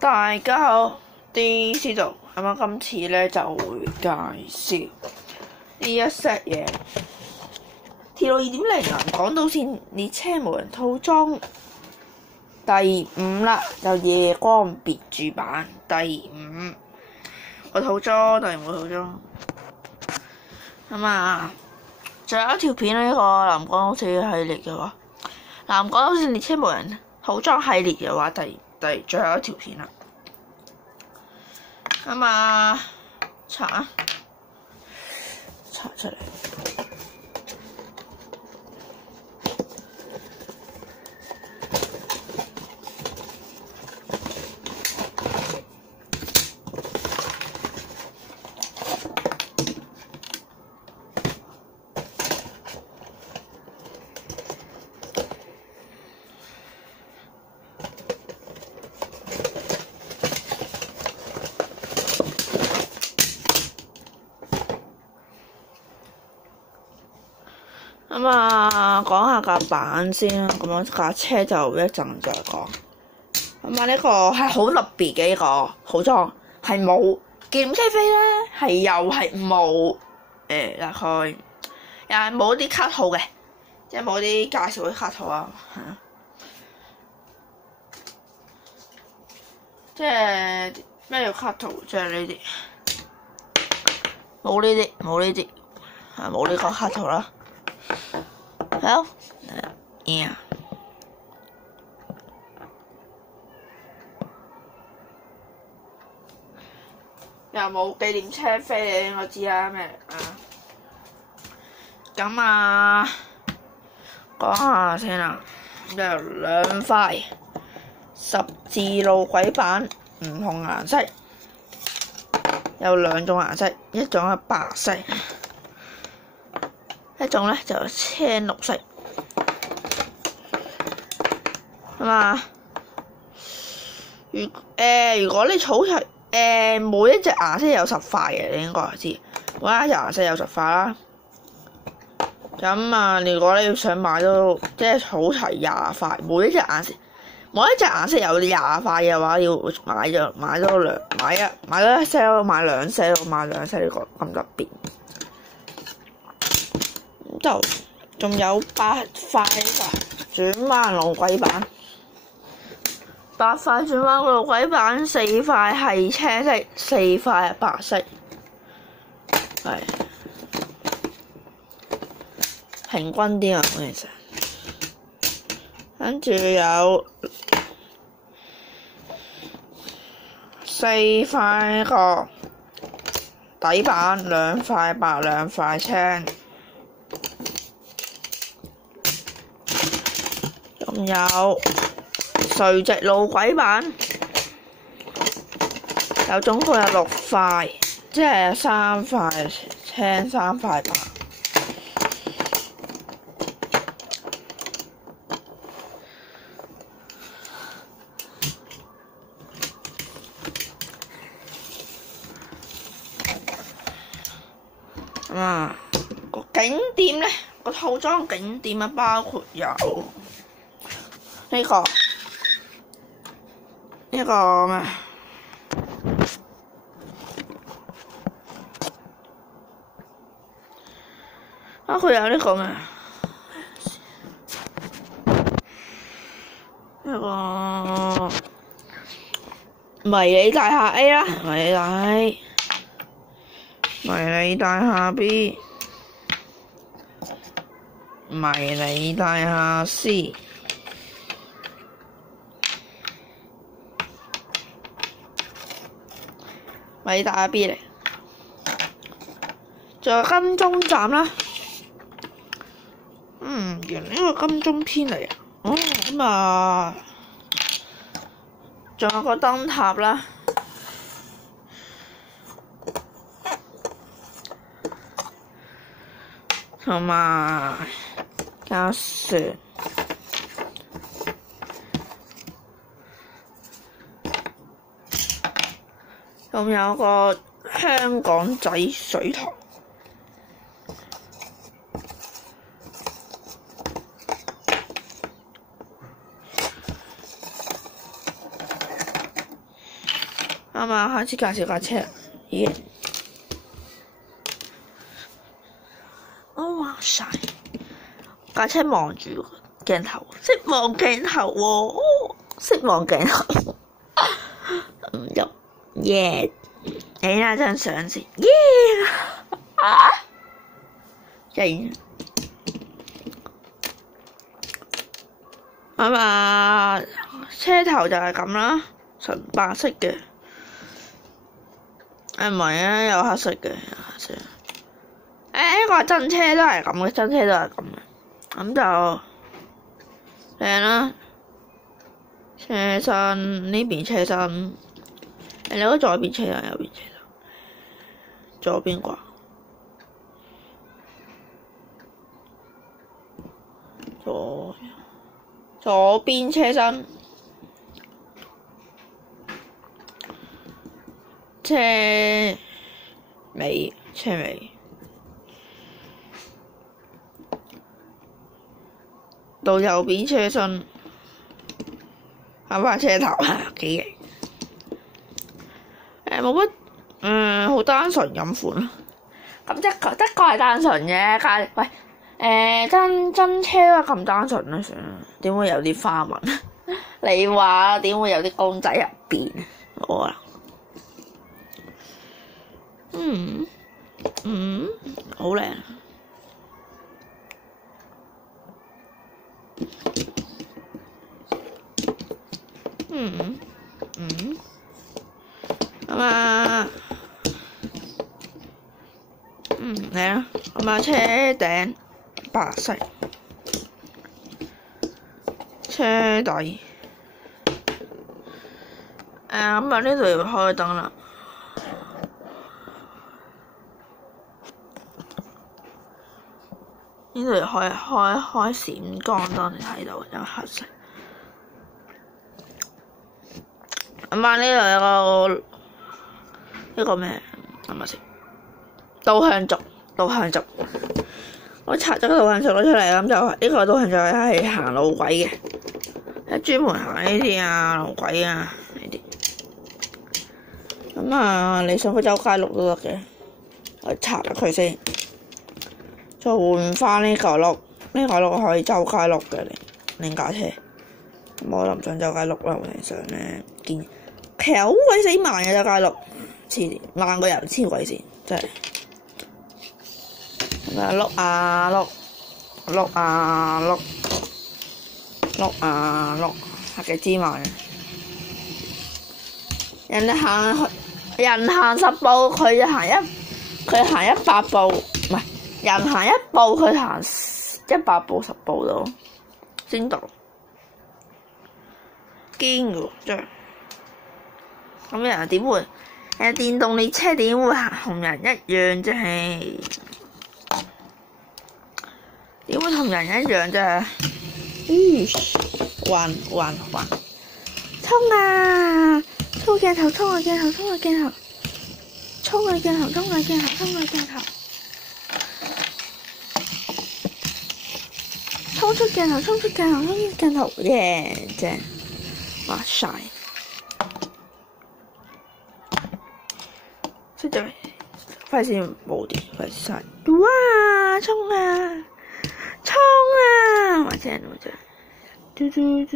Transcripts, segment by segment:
大家好，啲知道咁啊！今次咧就會介紹呢一 set 嘢，鐵路2.0啊，港島線列車無人套裝第5啦，就夜光別注版第5個套裝，第5個套裝。咁啊，仲有一條片呢個南港島線系列嘅話，南港島線列車無人套裝系列嘅話，最後一條片啦。咁啊，拆出嚟。咁啊，講下架板先啦。咁樣架車就一陣再講。咁啊，呢個係好特別嘅一個套裝，係冇紀念車飛咧，係又係冇大概又係冇啲卡套嘅，即係冇啲介紹啲卡套啊。即係咩叫卡套？即係呢啲冇呢啲，冇呢個卡套啦。好，又冇紀念車飛，你應該知啦咩啊？咁啊，講下先啦，有2塊十字路軌板，唔同顏色，有2種顏色，一種係白色。一種咧就青綠色，係嘛？如果你儲齊每一隻顏色有10塊嘅，你應該知。每一隻顏色有10塊啦。咁啊，如果你要想買到即係儲齊20塊，每一隻顏色有20塊嘅話，要買多1 set 買2 set 呢個咁特別。就仲有8塊轉彎路軌板，8塊轉彎路軌板，4塊係青色，4塊係白色，係平均啲啊，其實。跟住有4塊個底板，2塊白2塊青。仲有垂直路軌板，總共有6塊，即係3塊青3塊白。個景點咧，個套裝景點啊，包括有呢個咩？包括有呢個咩？呢個迷你大廈 A 啦，迷你大廈 A， 迷你大廈 B， 迷你大廈 C。迷你大廈 B 嚟，仲有金鐘站啦。原來呢個金鐘篇嚟啊。咁啊，仲有個燈塔啦，同埋架船。仲有個香港仔水塘，啱啱開始介紹架車，已經哇晒！架車望住鏡頭，識望鏡頭喎，識望鏡頭，唔喐耶！影下張相先，耶！影車頭就係咁啦，純白色嘅，唔係啊，有黑色嘅，呢個真車都係咁嘅，真車都係咁嘅，咁就靚啦。車身呢邊車身，你嗰左邊車身，右邊車身，左邊啩？左邊車身，車尾，到右邊車身，翻車頭幾型，冇乜，好單純咁款。咁得個係單純嘅，喂。真車都咁單純啦，算啦，點會有啲花紋？你話點會有啲公仔入邊？好啊，好靚，靚啊，車頂。白色車底，呢度要開燈啦。呢度要開閃光燈，你睇到有黑色。呢度有呢個咩？諗下先，導向軸。我拆咗個導向軸攞出嚟，咁就呢個導向軸係行路軌嘅，係專門行呢啲路軌呢啲。咁你想去周街碌都得嘅，我拆咗佢先，再換翻呢個碌，可以周街碌嘅你架車。我就唔想周街碌啦，我想咧見其實好鬼死慢嘅周街碌，慢過人黐鬼線，真係。碌，係幾支慢嘅。人行10步，佢行100步，唔係人行1步，佢行100步10步到先到，堅㗎真係。咁人點會？電動列車點會行同人一樣啫？點會同人一樣啫？還，衝啊！衝鏡頭，衝啊鏡頭，衝啊鏡頭，衝啊鏡頭，衝啊鏡頭，衝啊鏡頭，衝出鏡頭，衝出鏡頭，衝出鏡頭，耶！正，哇晒！出咗，費事冇電，費事晒。哇！衝啊！衝啊！我正，嘟，衝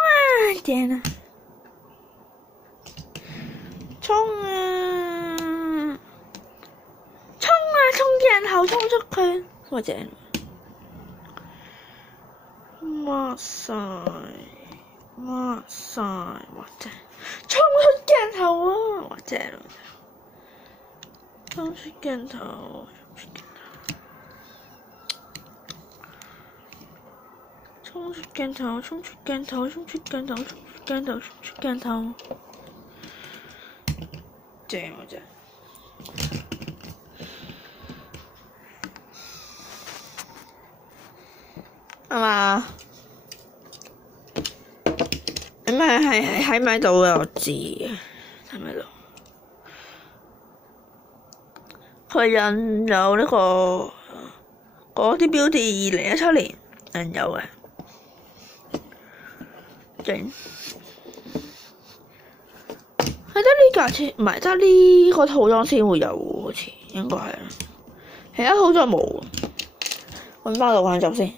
啊！正啊！衝啊！衝鏡頭，衝出去，我正。哇塞！哇正！衝出鏡頭啊！我正，衝出鏡頭。衝出鏡頭，衝出鏡頭，衝出鏡頭，衝出鏡頭，衝出鏡頭，正喎正。係嘛？咁喺咪度嘅？我知嘅，喺咪度？佢印有呢個嗰啲標誌，2017年印有嘅。係得呢架先，唔係得呢個套裝先會有喎，好似應該係啦。其他套裝冇。揾翻導向軸先，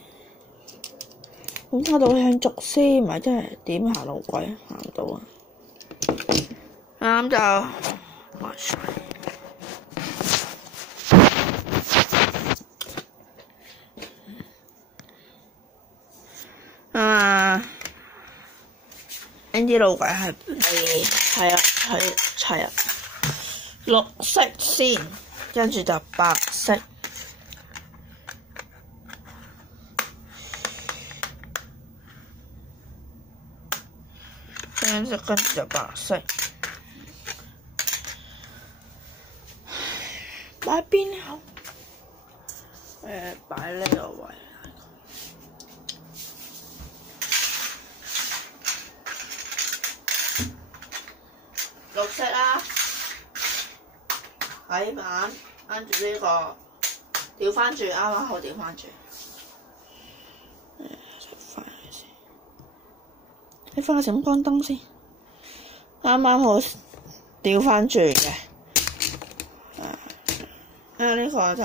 揾翻導向軸先，唔係真係點行路軌行唔到啊！啱就賣晒。呢啲路軌係啊，綠色先，跟住就白色。青色跟住就白色。擺邊口？擺呢個位。綠色啦，底板跟住呢個調翻轉，啱啱好調翻轉。你翻閃光燈先，啱啱好調翻轉嘅。呢個就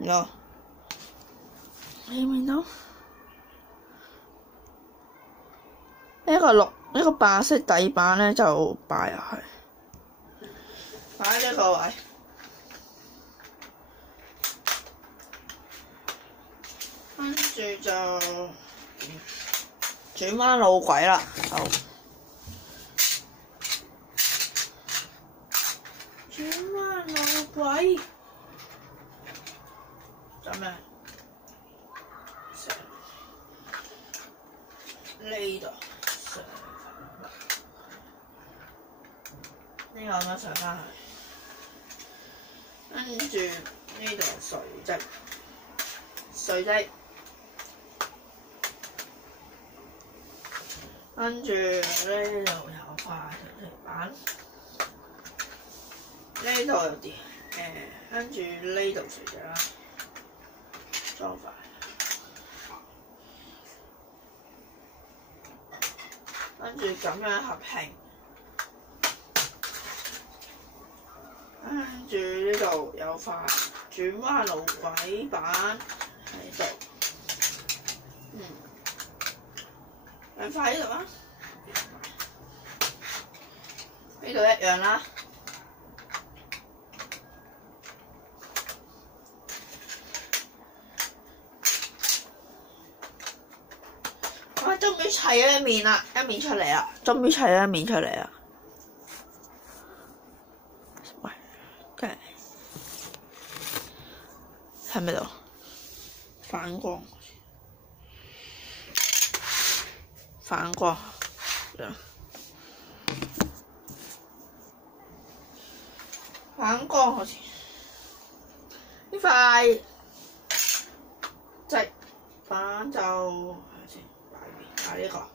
有，你見到？呢個綠。呢個白色底板咧就擺入去，擺喺呢個位，跟住就轉彎路軌啦，就轉彎路軌，做咩？呢度。呢個咁樣上翻去，跟住呢度垂直，跟住呢度有塊條板，呢度有啲跟住呢度垂直啦，裝塊，跟住咁樣合併。跟住呢度有塊轉彎路軌板喺度，兩塊呢度啊，呢度一樣啦。終於砌咗一面啦，一面出嚟啦，終於砌咗一面出嚟啦。喺咪度？反光，反光好似呢塊直板就擺呢個，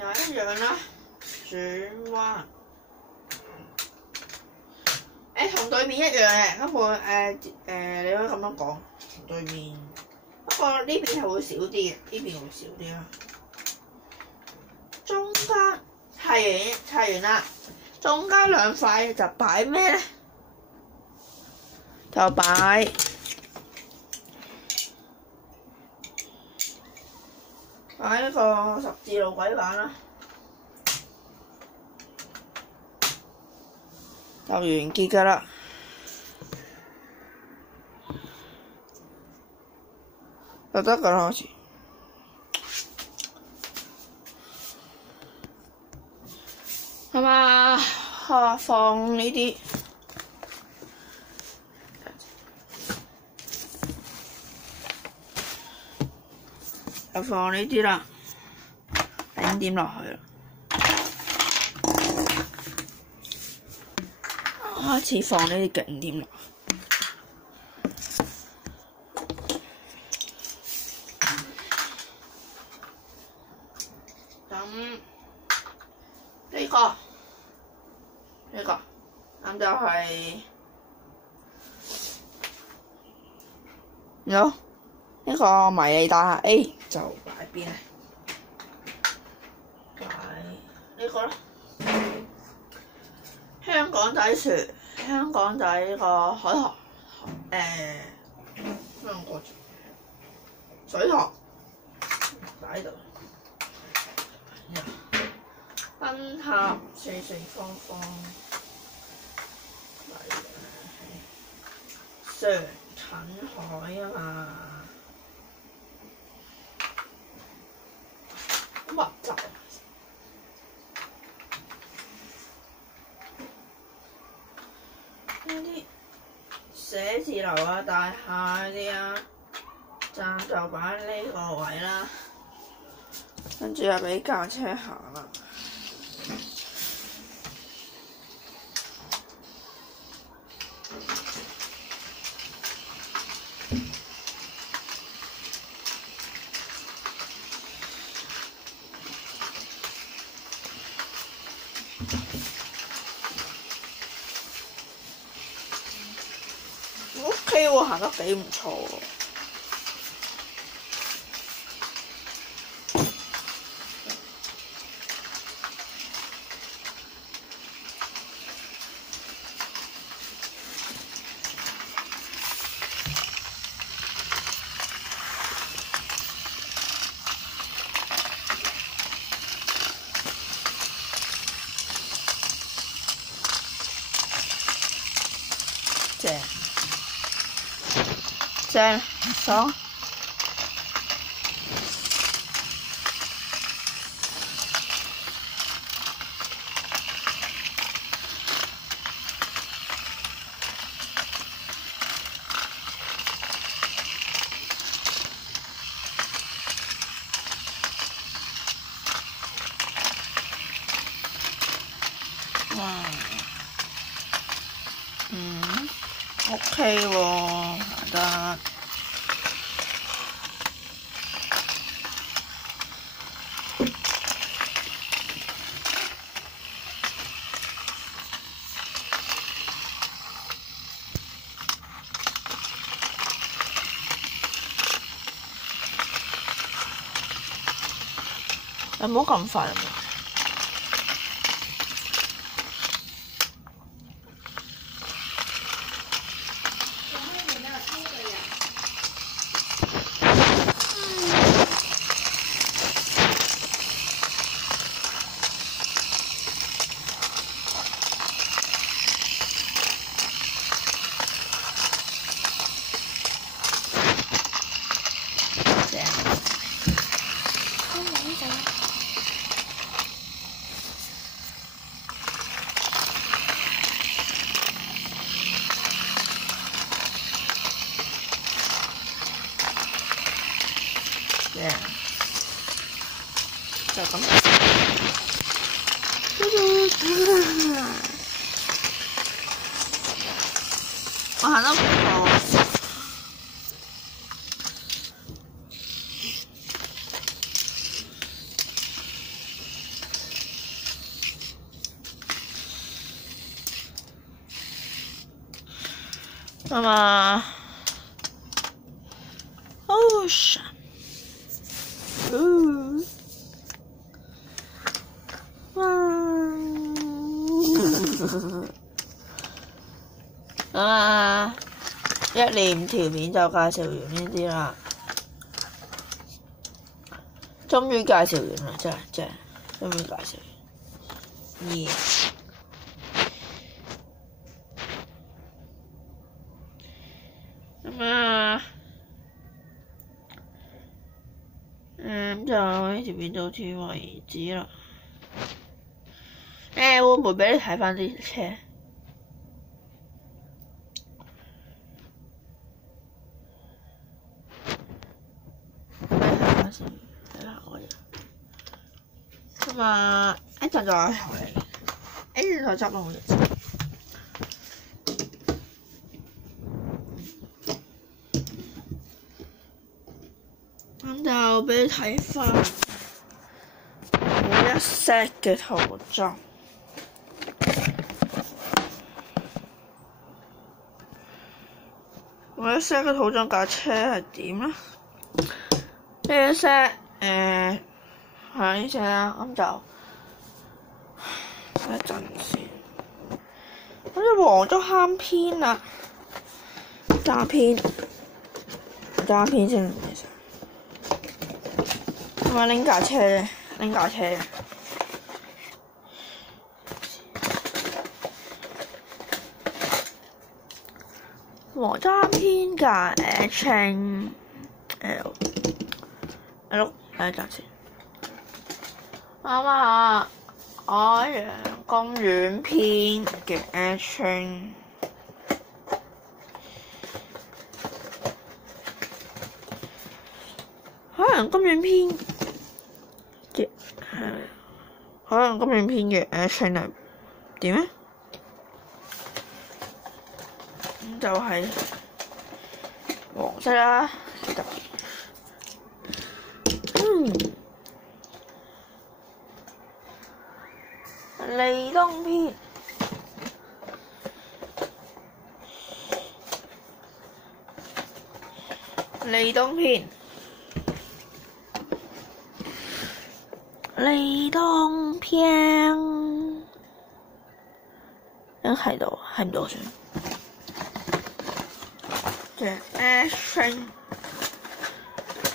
又一樣啦，轉彎。同對面一樣嘅，根本你可以咁樣講，同對面。不過呢邊係會少啲嘅，呢邊會少啲啦。中間砌完啦，中間兩塊就擺咩咧？就擺一個十字路軌板啦。就完結㗎啦，就得㗎啦，好似係嘛？放呢啲，就放呢啲啦，頂點落去啦。開始放呢啲景點啦，咁呢個咁就係有呢個迷你大廈 A 就擺邊咧？擺呢個個啦，香港仔雪，香港仔個海棠，香港水塘擺喺度，燈塔四四方方，上近海啊嘛，好密集啊！呢啲寫字樓啊、大廈啲啊，站就擺呢個位啦，跟住又俾架車行啦。OK 喎，行得幾唔錯喎。正，爽。哇，OK 喎，行得。唔好咁快啊！就咁，我行得唔錯。咁啊 ，Ocean，一連條片就介紹完呢啲啦，終於介紹完啦，真係終於介紹完。咁就呢條片到此為止啦。會唔會俾你睇返啲車？睇下先，睇下我嘢。咁啊，一陣再嚟，一陣再執落去。咁就俾你睇返每一 set 嘅套裝。每一 set 嘅套裝架車係點咧？呢一 set 係呢隻啦，咁就一陣先。好似黃竹坑篇啊，揸篇先，其實。同埋拎架車。黃竹坑篇㗎，H L 等一陣先。海洋公園篇嘅 H。海洋公園篇嘅海洋公園篇嘅 H 係點咧？咁就係黃色啦。利東篇。利東篇，睇唔到算。嘅 Action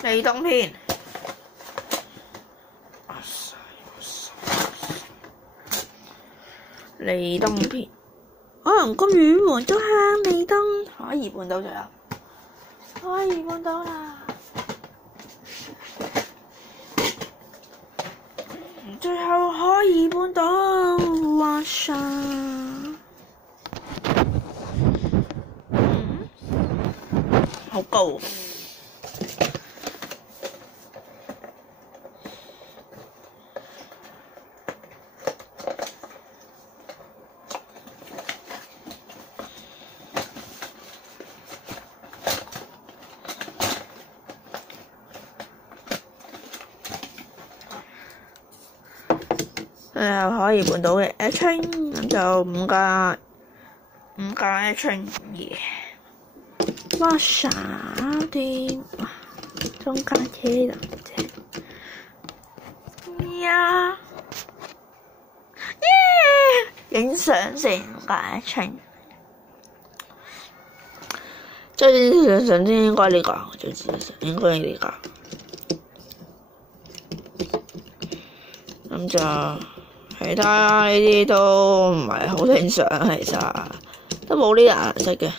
利東篇。利東篇。海洋公園黃竹坑利東海怡半島就有。海怡半島啦。最後海怡半島滑沙。好高。海怡半島嘅 H 咁就五架 H 嘢。哇！傻啲，中間車就正呀！影相成架 H。最正常啲應該呢個，最正常應該呢個。咁就其他呢啲都唔係好正常，其實都冇呢個顏色嘅。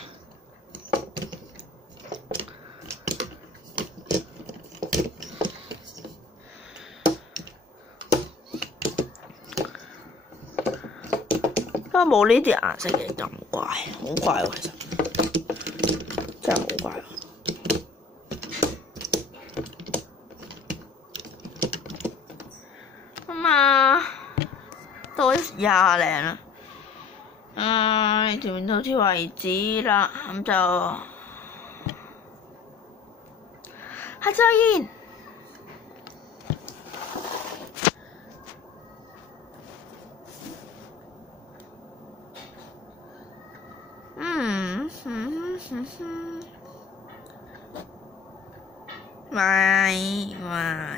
都冇呢啲顏色嘅，咁怪，好怪喎！其實真係好怪喎。到20零啦，條片到此為止啦，咁就下次再見。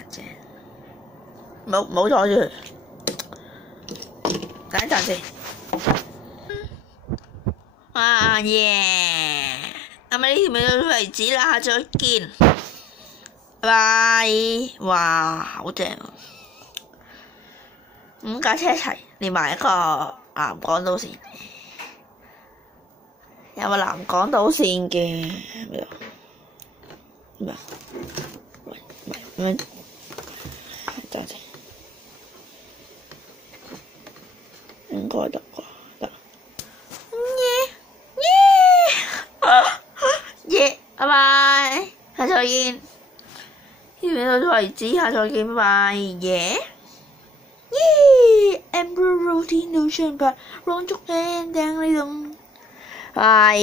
正，冇阻住佢。等一陣先。耶！咁呢條片到此為止啦，下次再見。拜拜。哇，好正啊！5架車一齊，連埋一個南港島線。有個南港島線嘅咩？喂，等陣先。應該得啩，得。耶！拜拜，下次再見。呢條片到此為止，下次再見，拜拜。耶！Emperor Road 天島上白，黃竹坑頂呢棟。拜。